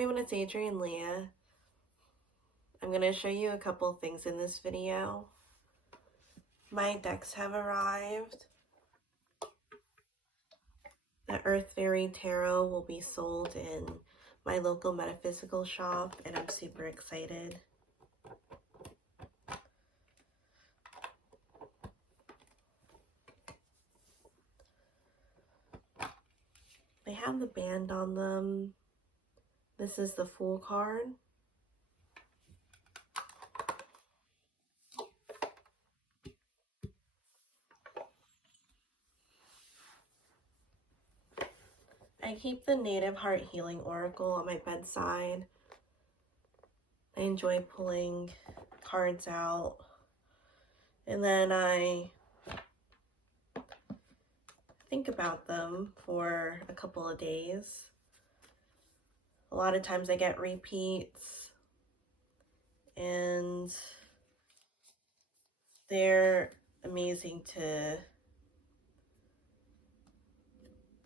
everyone, it's Adrienne Leah. I'm going to show you a couple things in this video. My decks have arrived. The Earth Fairy Tarot will be sold in my local metaphysical shop, and I'm super excited. They have the band on them. This is the Fool card. I keep the Native Heart Healing Oracle on my bedside. I enjoy pulling cards out, and then I think about them for a couple of days. A lot of times I get repeats, and they're amazing to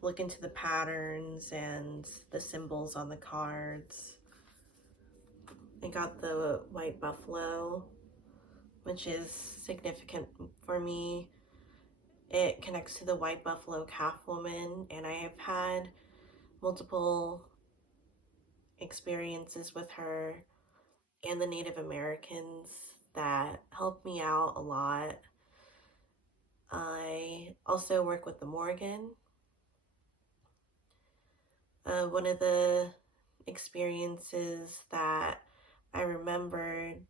look into the patterns and the symbols on the cards. I got the white buffalo, which is significant for me. It connects to the white buffalo calf woman, and I have had multiple experiences with her and the Native Americans that helped me out a lot. I also work with the Morgan. One of the experiences that I remembered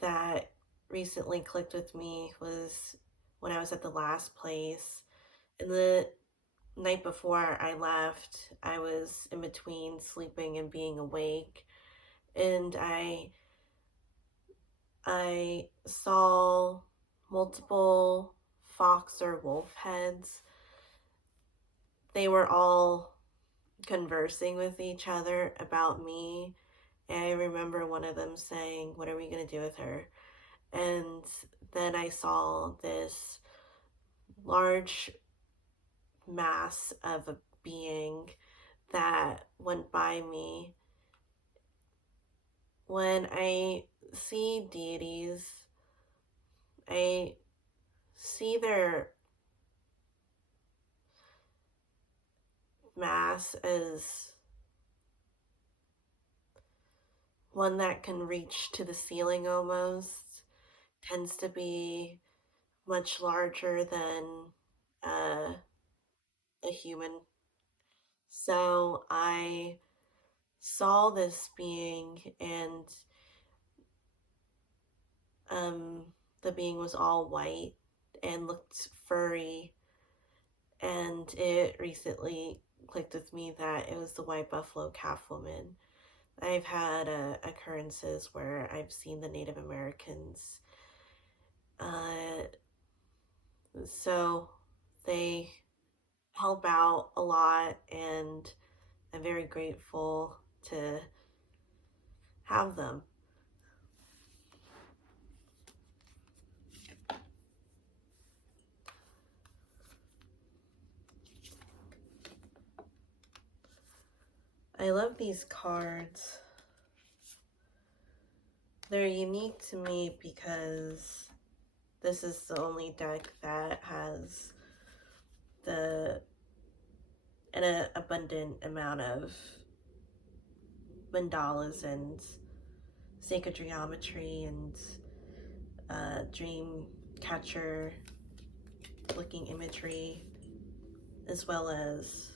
that recently clicked with me was when I was at the last place. And the night before I left, I was in between sleeping and being awake, and I saw multiple fox or wolf heads. They were all conversing with each other about me, and I remember one of them saying, "What are we going to do with her?" And then I saw this large mass of a being that went by me. When I see deities, I see their mass as one that can reach to the ceiling almost, tends to be much larger than a human. So I saw this being, and the being was all white and looked furry, and it recently clicked with me that it was the white buffalo calf woman. I've had occurrences where I've seen the Native Americans, so they help out a lot, and I'm very grateful to have them. I love these cards. They're unique to me because this is the only deck that has an abundant amount of mandalas and sacred geometry and dream catcher looking imagery, as well as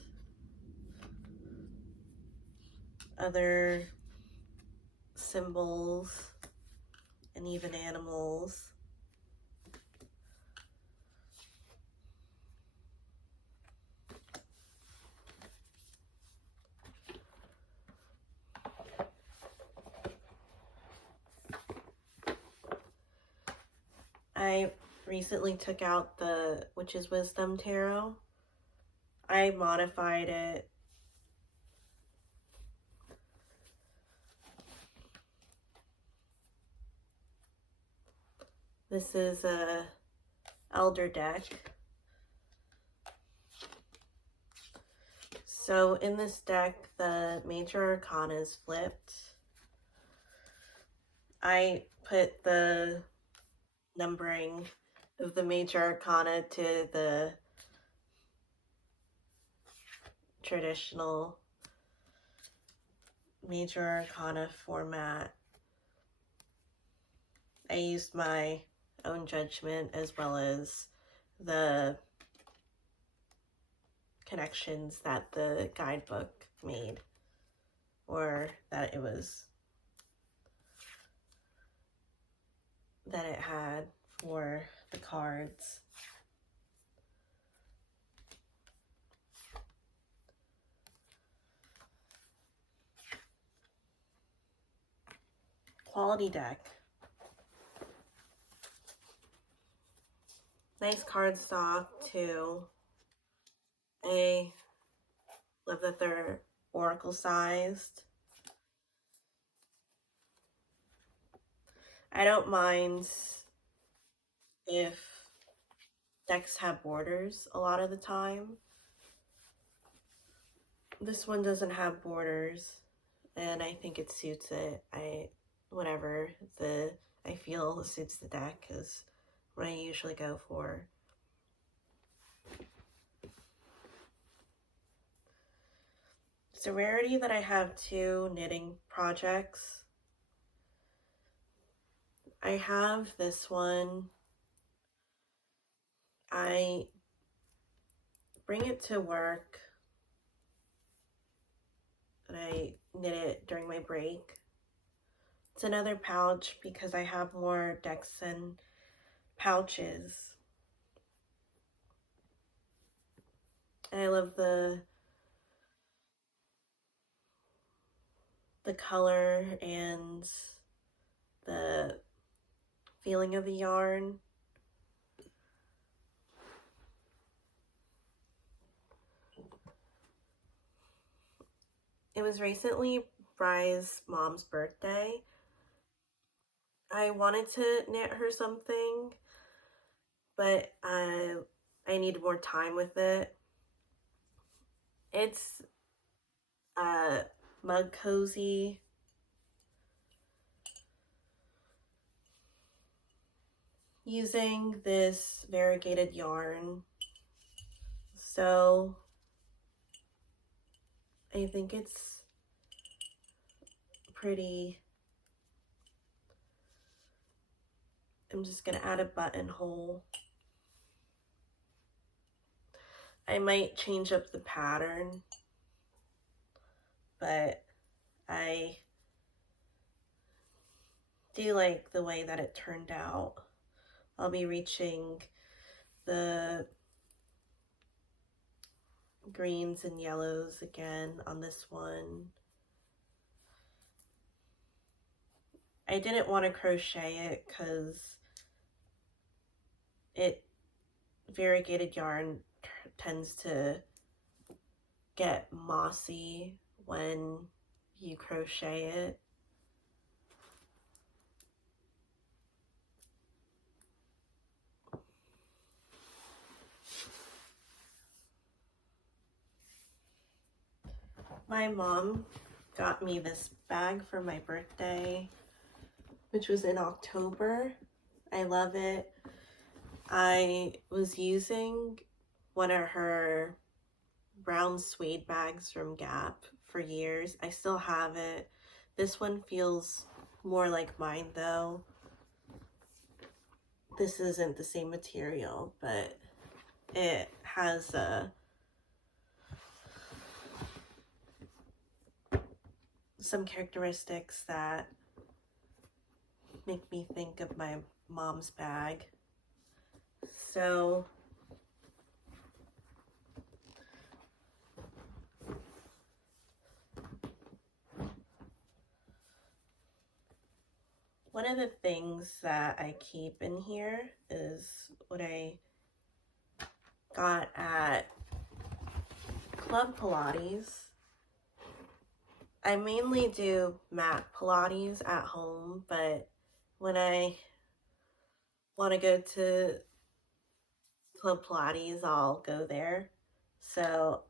other symbols and even animals. I recently took out the Witch's Wisdom Tarot. I modified it. This is a elder deck. So in this deck, the major arcana is flipped. I put the numbering of the major arcana to the traditional major arcana format. I used my own judgment as well as the connections that the guidebook made, or that it had for the cards. Quality deck. Nice cardstock too. I love that they're oracle sized. I don't mind if decks have borders a lot of the time. This one doesn't have borders, and I think it suits it. Whatever I feel suits the deck is what I usually go for. It's a rarity that I have 2 knitting projects. I have this one. I bring it to work and I knit it during my break. It's another pouch because I have more decks and pouches. And I love the color and the feeling of the yarn. It was recently Bry's mom's birthday. I wanted to knit her something, but I needed more time with it. It's a mug cozy. Using this variegated yarn. So I think it's pretty. I'm just gonna add a buttonhole. I might change up the pattern, but I do like the way that it turned out. I'll be reaching the greens and yellows again on this one. I didn't want to crochet it because variegated yarn tends to get mossy when you crochet it. My mom got me this bag for my birthday, which was in October. I love it. I was using one of her brown suede bags from Gap for years. I still have it. This one feels more like mine though. This isn't the same material, but it has some characteristics that make me think of my mom's bag. So one of the things that I keep in here is what I got at Club Pilates. I mainly do mat Pilates at home, but when I want to go to Club Pilates, I'll go there. So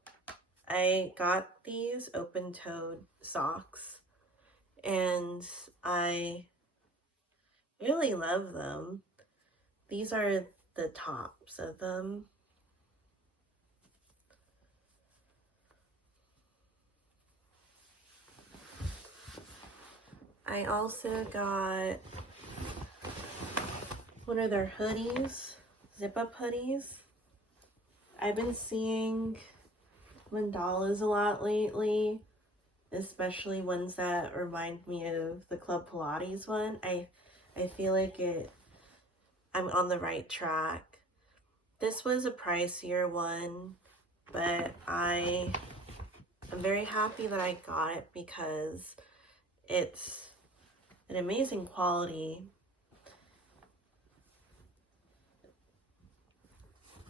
I got these open-toed socks and I really love them. These are the tops of them. I also got, what are their hoodies? Zip-up hoodies. I've been seeing mandalas a lot lately, especially ones that remind me of the Club Pilates one. I feel like I'm on the right track. This was a pricier one, but I'm very happy that I got it because it's an amazing quality.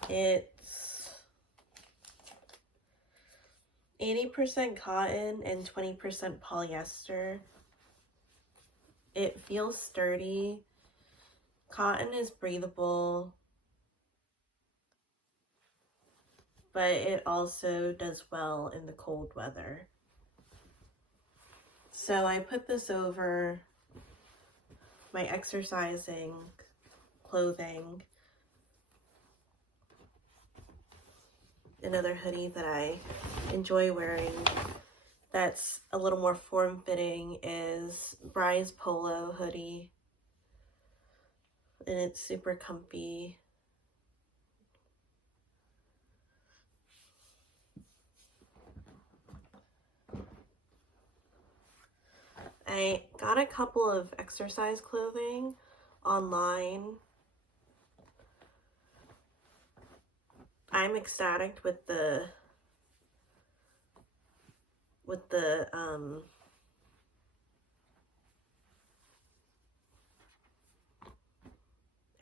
It's 80% cotton and 20% polyester. It feels sturdy. Cotton is breathable, but it also does well in the cold weather. So I put this over my exercising clothing. Another hoodie that I enjoy wearing that's a little more form-fitting is Bry's Polo hoodie. And it's super comfy. I got a couple of exercise clothing online. I'm ecstatic with the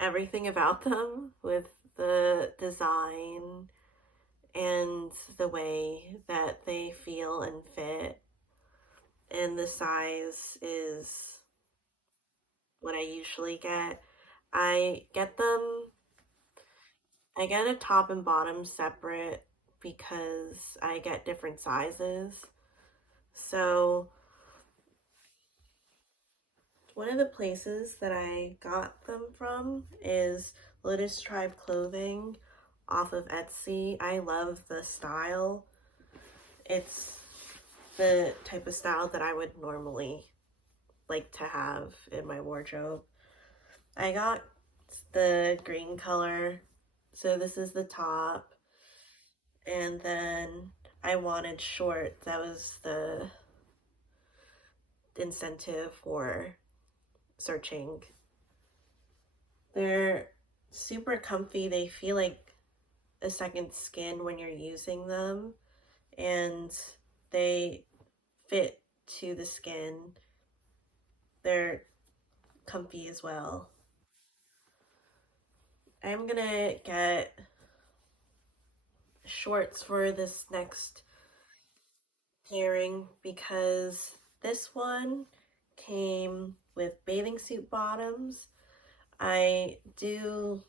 everything about them, with the design and the way that they feel and fit. And the size is what I usually get. I get a top and bottom separate because I get different sizes. So one of the places that I got them from is Lotus Tribe Clothing off of Etsy. I love the style. It's the type of style that I would normally like to have in my wardrobe. I got the green color, so this is the top, and then I wanted shorts. That was the incentive for searching. They're super comfy. They feel like a second skin when you're using them, and they fit to the skin. They're comfy as well. I'm gonna get shorts for this next pairing because this one came with bathing suit bottoms. I do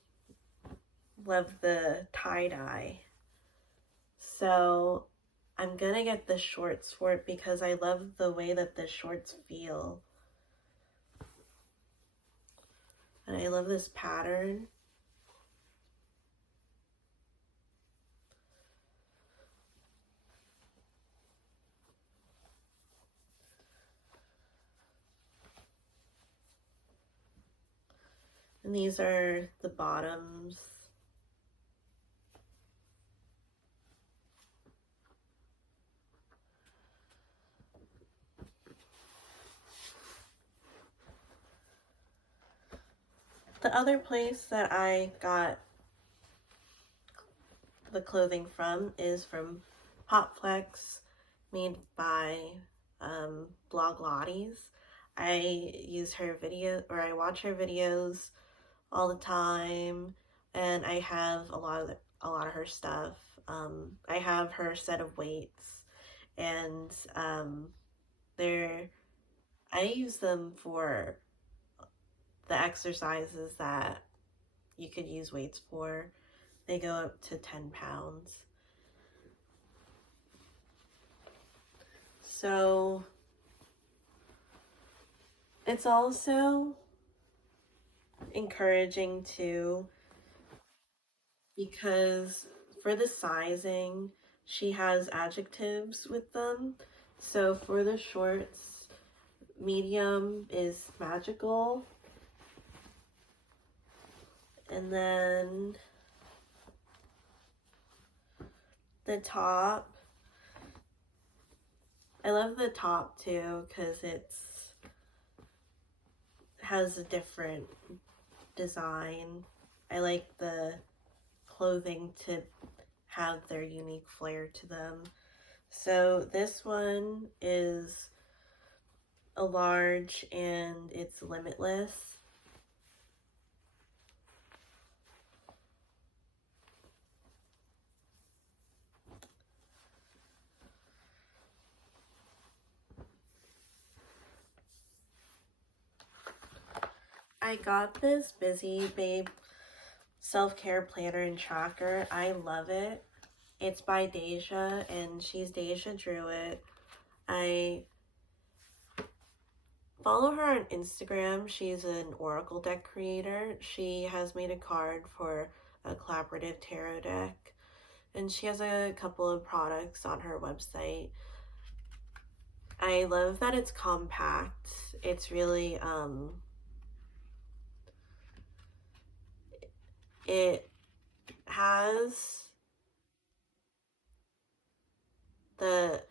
love the tie-dye, so I'm gonna get the shorts for it because I love the way that the shorts feel. And I love this pattern. And these are the bottoms. The other place that I got the clothing from is from Popflex, made by Blog Lottie's. I use her video, or I watch her videos all the time, and I have a lot of her stuff. I have her set of weights, and I use them for the exercises that you could use weights for. They go up to 10 pounds. So it's also encouraging too, because for the sizing, she has adjectives with them. So for the shorts, medium is magical. And then the top, I love the top too because it's has a different design. I like the clothing to have their unique flair to them. So this one is a large and it's limitless. I got this Busy Babe self-care planner and tracker. I love it. It's by Deja, and she's Deja Druitt. I follow her on Instagram. She's an oracle deck creator. She has made a card for a collaborative tarot deck, and she has a couple of products on her website. I love that it's compact. It's really it has the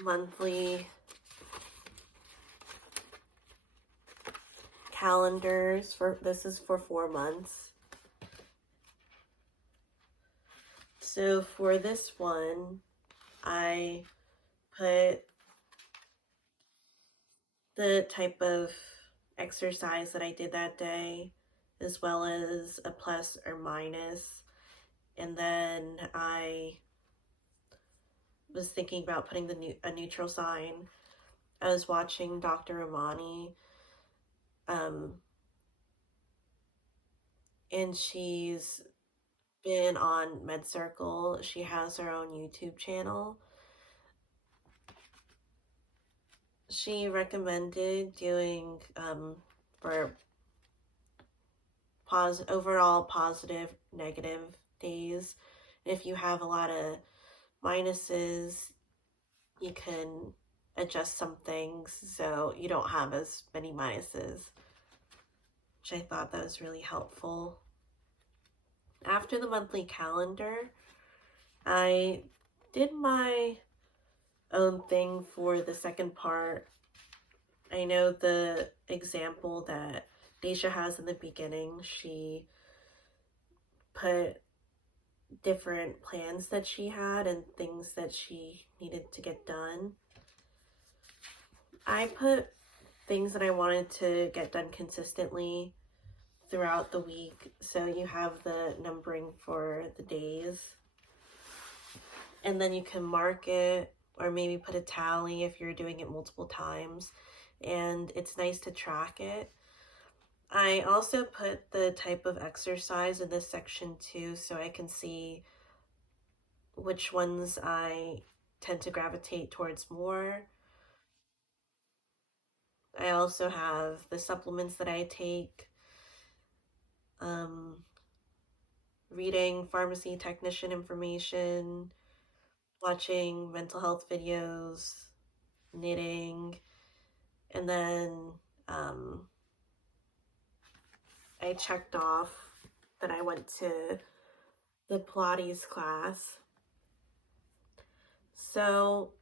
monthly calendars. For this is for 4 months. So for this one, I put the type of exercise that I did that day, as well as a plus or minus. And then I was thinking about putting a neutral sign. I was watching Dr. Romani, and she's been on Med Circle. She has her own YouTube channel. She recommended doing for overall positive, negative days. If you have a lot of minuses, you can adjust some things so you don't have as many minuses, which I thought that was really helpful. After the monthly calendar, I did my own thing for the second part. I know the example that Deja has in the beginning, she put different plans that she had and things that she needed to get done. I put things that I wanted to get done consistently throughout the week, so you have the numbering for the days, and then you can mark it or maybe put a tally if you're doing it multiple times, and it's nice to track it. I also put the type of exercise in this section too, so I can see which ones I tend to gravitate towards more. I also have the supplements that I take, reading pharmacy technician information, watching mental health videos, knitting, and then I checked off that I went to the Pilates class. So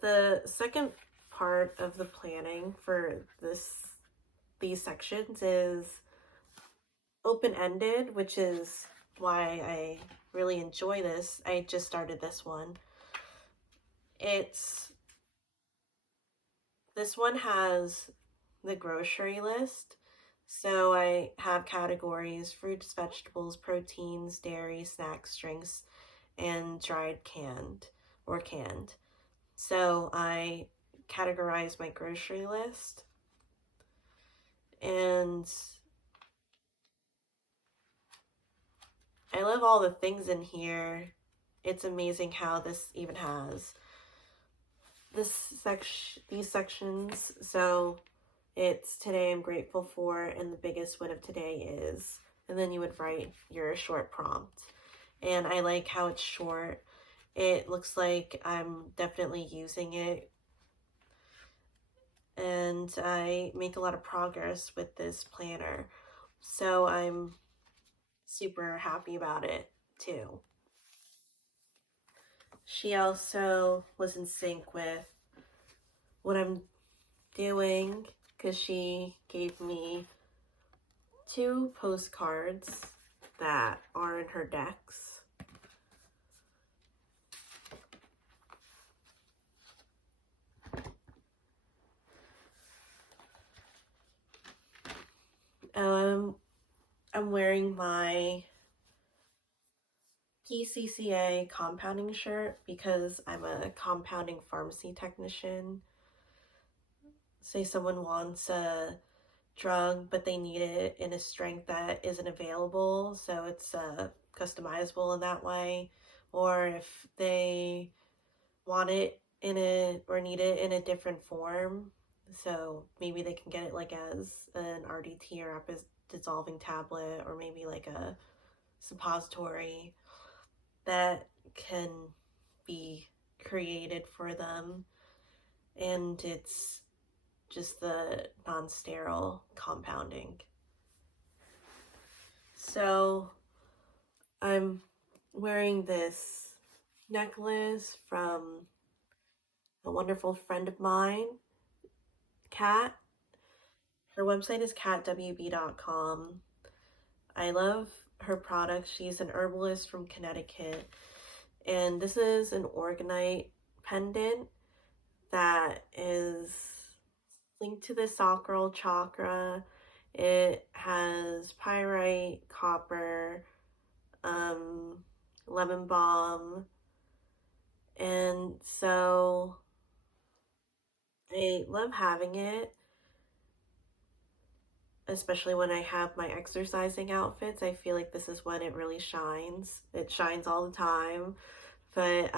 the second part of the planning for these sections is open-ended, which is why I really enjoy this. I just started this one. This one has the grocery list. So I have categories: fruits, vegetables, proteins, dairy, snacks, drinks, and dried canned. So I categorize my grocery list, and I love all the things in here. It's amazing how this even has these sections. So it's today I'm grateful for, and the biggest win of today is, and then you would write your short prompt. And I like how it's short. It looks like I'm definitely using it, and I make a lot of progress with this planner. So I'm super happy about it too. She also was in sync with what I'm doing because she gave me 2 postcards that are in her decks. I'm wearing my PCCA compounding shirt because I'm a compounding pharmacy technician. Say someone wants a drug, but they need it in a strength that isn't available, so it's customizable in that way. Or if they want it in a, or need it in a different form, so maybe they can get it like as an RDT or rapid dissolving tablet, or maybe like a suppository that can be created for them. And it's just the non-sterile compounding. So I'm wearing this necklace from a wonderful friend of mine, Kat. Her website is katwb.com. I love her products. She's an herbalist from Connecticut. And this is an orgonite pendant that is linked to the sacral chakra. It has pyrite, copper, lemon balm, and so I love having it, especially when I have my exercising outfits. I feel like this is when it really shines. It shines all the time, but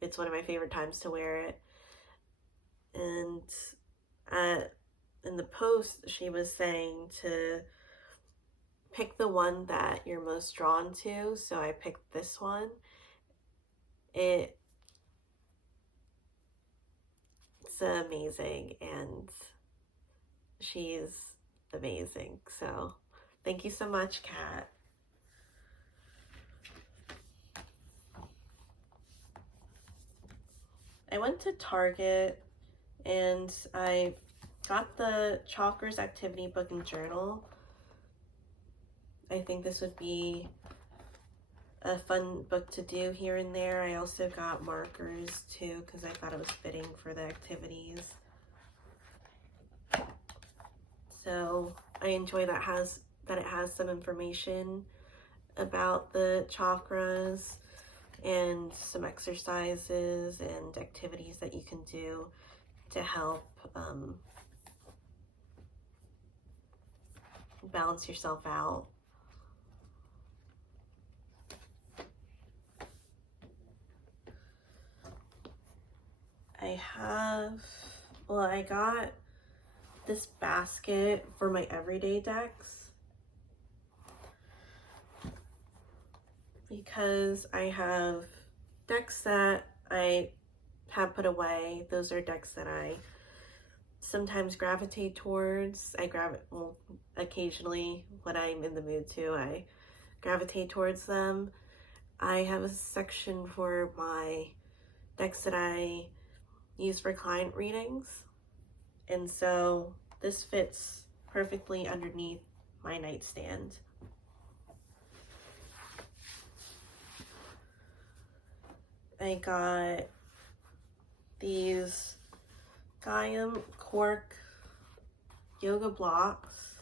it's one of my favorite times to wear it. And in the post, she was saying to pick the one that you're most drawn to, so I picked this one. It's amazing, and she's amazing. So thank you so much, Kat. I went to Target and I got the Chalkers activity book and journal. I think this would be a fun book to do here and there. I also got markers too because I thought it was fitting for the activities. So I enjoy that it has some information about the chakras and some exercises and activities that you can do to help balance yourself out. I got this basket for my everyday decks because I have decks that I have put away. Those are decks that I sometimes gravitate towards. Occasionally when I'm in the mood to, I gravitate towards them. I have a section for my decks that I use for client readings, and so this fits perfectly underneath my nightstand. I got these Gaium Cork yoga blocks.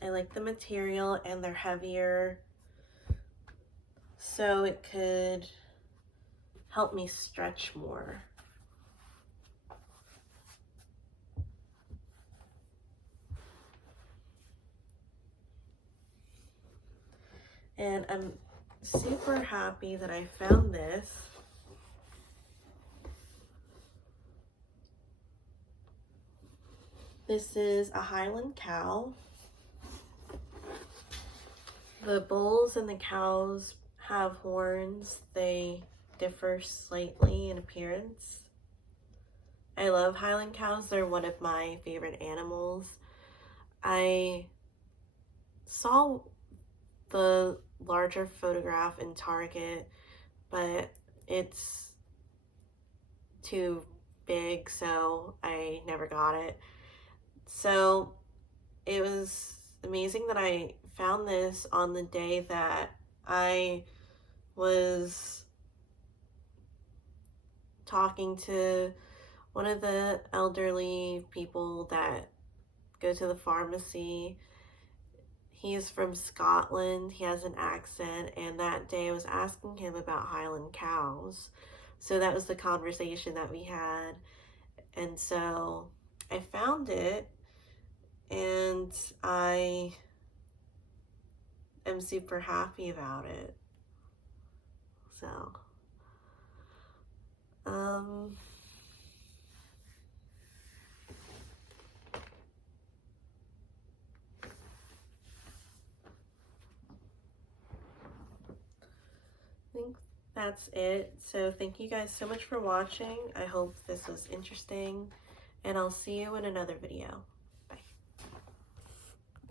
I like the material, and they're heavier, so it could help me stretch more. And I'm super happy that I found this. This is a Highland Cow. The bulls and the cows have horns. They differ slightly in appearance. I love Highland cows. They're one of my favorite animals. I saw the larger photograph in Target, but it's too big, so I never got it. So it was amazing that I found this on the day that I was talking to one of the elderly people that go to the pharmacy. He's from Scotland. He has an accent, and that day I was asking him about Highland cows. So that was the conversation that we had. And so I found it, and I am super happy about it. So, I think that's it. So thank you guys so much for watching. I hope this was interesting, and I'll see you in another video.